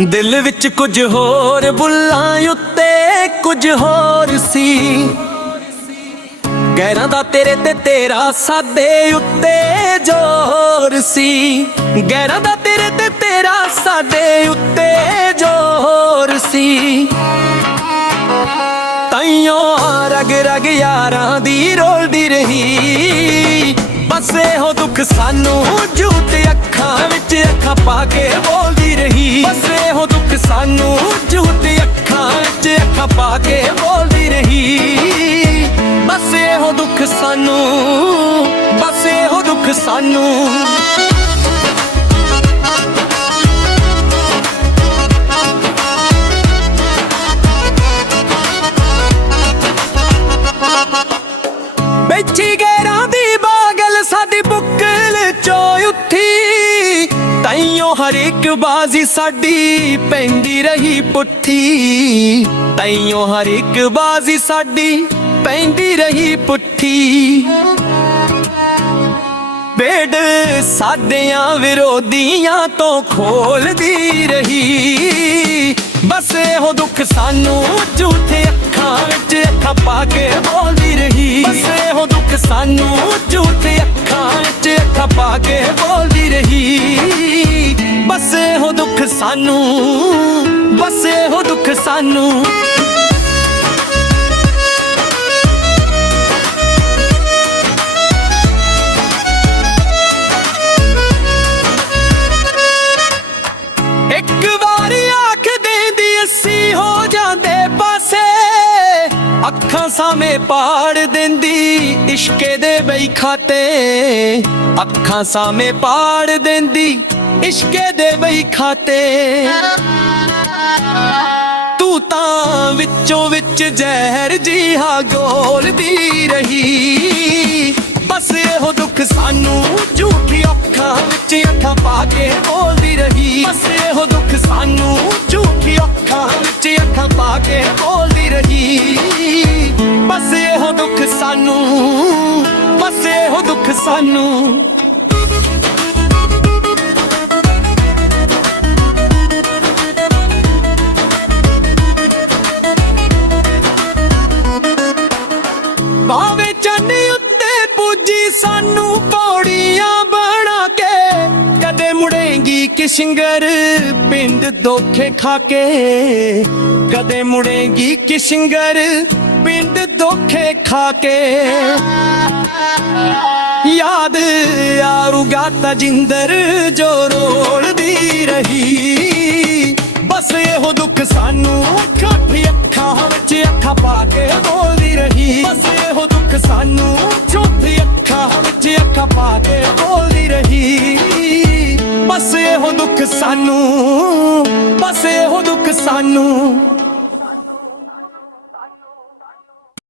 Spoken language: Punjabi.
ਦਿਲ ਵਿੱਚ ਕੁਝ ਹੋਰ, ਬੁੱਲਾਂ ਉੱਤੇ ਕੁਝ ਹੋਰ ਸੀ। ਗੈਰਾਂ ਦਾ ਤੇਰੇ ਤੇ ਤੇਰਾ ਸਾਡੇ ਉੱਤੇ ਜ਼ੋਰ ਸੀ। ਗੈਰਾਂ ਦਾ ਤੇਰੇ ਤੇ ਤੇਰਾ ਸਾਡੇ ਉੱਤੇ ਜ਼ੋਰ ਸੀ। ਤਾਈਓ ਰਗ ਰਗ ਯਾਰਾਂ ਦੀ ਰੋਲਦੀ ਰਹੀ। ਬਸ ਇਹੋ ਦੁੱਖ ਸਾਨੂੰ, ਝੂਠ ਅੱਖਾਂ ਵਿੱਚ ਅੱਖਾਂ ਪਾ ਕੇ ਬੋਲਦੀ ਰਹੀ। ਬਸ ਇਹੋ ਦੁੱਖ ਸਾਨੂੰ, ਝੂਠ ਅੱਖਾਂ ਵਿੱਚ ਅੱਖਾਂ ਪਾ ਕੇ ਬੋਲਦੀ ਰਹੀ। ਬਸ ਇਹੋ ਦੁੱਖ ਸਾਨੂੰ, ਬਸ ਇਹੋ ਦੁੱਖ ਸਾਨੂੰ। ਬੈਠੀ ਗੈਰਾਂ ਦੀ ਬਾਗਲ ਸਾਡੀ ਬੁੱਕਲ ਚੋਂ ਉੱਠੀ। ਤਾਈਓ ਹਰ ਇੱਕ ਬਾਜ਼ੀ ਸਾਡੀ ਪੈਂਦੀ ਰਹੀ ਪੁੱਠੀ। ਤਾਈਓ ਹਰ ਇੱਕ ਬਾਜ਼ੀ ਸਾਡੀ ਪੈਂਦੀ ਰਹੀ ਪੁੱਠੀ। ਬੇੜ ਸਾਡਿਆਂ ਵਿਰੋਧੀਆਂ ਤੋਂ ਖੋਲਦੀ ਰਹੀ। ਬਸ ਇਹੋ ਦੁੱਖ ਸਾਨੂੰ, ਝੂਠੇ ਅੱਖਾਂ ਵਿੱਚ ਅੱਖਾਂ ਪਾ ਕੇ ਬੋਲਦੀ ਰਹੀ। ਬਸ ਇਹੋ ਦੁੱਖ ਸਾਨੂੰ, ਝੂਠੇ ਅੱਖਾਂ ਵਿੱਚ ਅੱਖਾਂ ਪਾ ਕੇ ਬੋਲਦੀ ਰਹੀ। ਬਸ ਇਹੋ ਦੁੱਖ ਸਾਨੂੰ, ਬਸ ਇਹੋ ਦੁੱਖ ਸਾਨੂੰ। ਇੱਕ ਵਾਰੀ ਆਖ ਦੇਂਦੀ ਅਸੀਂ ਹੋ ਜਾਂਦੇ ਪਾਸੇ। ਅੱਖਾਂ ਸਾਹਮਣੇ ਪਾੜ ਦਿੰਦੀ ਇਸ਼ਕੇ ਦੇ ਬਈ ਖਾਤੇ। ਅੱਖਾਂ ਸਾਹਮਣੇ ਪਾੜ ਦਿੰਦੀ ਇਸ਼ਕੇ ਦੇ ਬਈ ਖਾਤੇ। ਤੂੰ ਤਾਂ ਵਿੱਚੋਂ ਵਿੱਚ ਜ਼ਹਿਰ ਜਿਹਾ ਘੋਲਦੀ ਰਹੀ। ਬਸ ਇਹੋ ਦੁੱਖ ਸਾਨੂੰ, ਝੂਠੀ ਅੱਖਾਂ ਵਿੱਚ ਅੱਖਾਂ ਪਾ ਕੇ ਬੋਲਦੀ ਰਹੀ। ਬਸ ਇਹੋ ਦੁੱਖ ਸਾਨੂੰ, ਝੂਠੀ ਅੱਖਾਂ ਵਿੱਚ ਅੱਖਾਂ ਪਾ ਕੇ ਬੋਲਦੀ ਰਹੀ। ਬਸ ਇਹੋ ਦੁੱਖ ਸਾਨੂੰ, ਬਸ ਇਹੋ ਦੁੱਖ ਸਾਨੂੰ। ਭਾਵੇਂ ਚੰਨੀ ਉੱਤੇ ਪੁੱਜੀ ਸਾਨੂੰ ਪੌੜੀਆਂ ਬਣਾ ਕੇ। ਕਦੇ ਮੁੜੇਂਗੀ ਕਿਸ਼ਿੰਗਰ ਪਿੰਡ ਧੋਖੇ ਖਾ ਕੇ। ਕਦੇ ਮੁੜੇਂਗੀ ਕਿਸ਼ਿੰਗਰ ਪਿੰਡ ਧੋਖੇ ਖਾ ਕੇ। ਯਾਦ ਆਊਗਾ ਤਜਿੰਦਰ ਜੋ ਰੋਲਦੀ ਰਹੀ। ਬਸ ਇਹੋ ਦੁੱਖ ਸਾਨੂੰ, ਝੂਠੀ ਅੱਖਾਂ ਵਿੱਚ ਅੱਖਾਂ ਪਾ ਕੇ ਬੋਲਦੀ ਰਹੀ। ਬਸ ਇਹੋ ਦੁੱਖ ਸਾਨੂੰ, ਝੂਠੀ ਅੱਖਾਂ ਵਿੱਚ ਅੱਖਾਂ ਪਾ ਕੇ ਬੋਲਦੀ ਰਹੀ। ਬਸ ਇਹੋ ਦੁੱਖ ਸਾਨੂੰ, ਬਸ ਇਹੋ ਦੁੱਖ ਸਾਨੂੰ।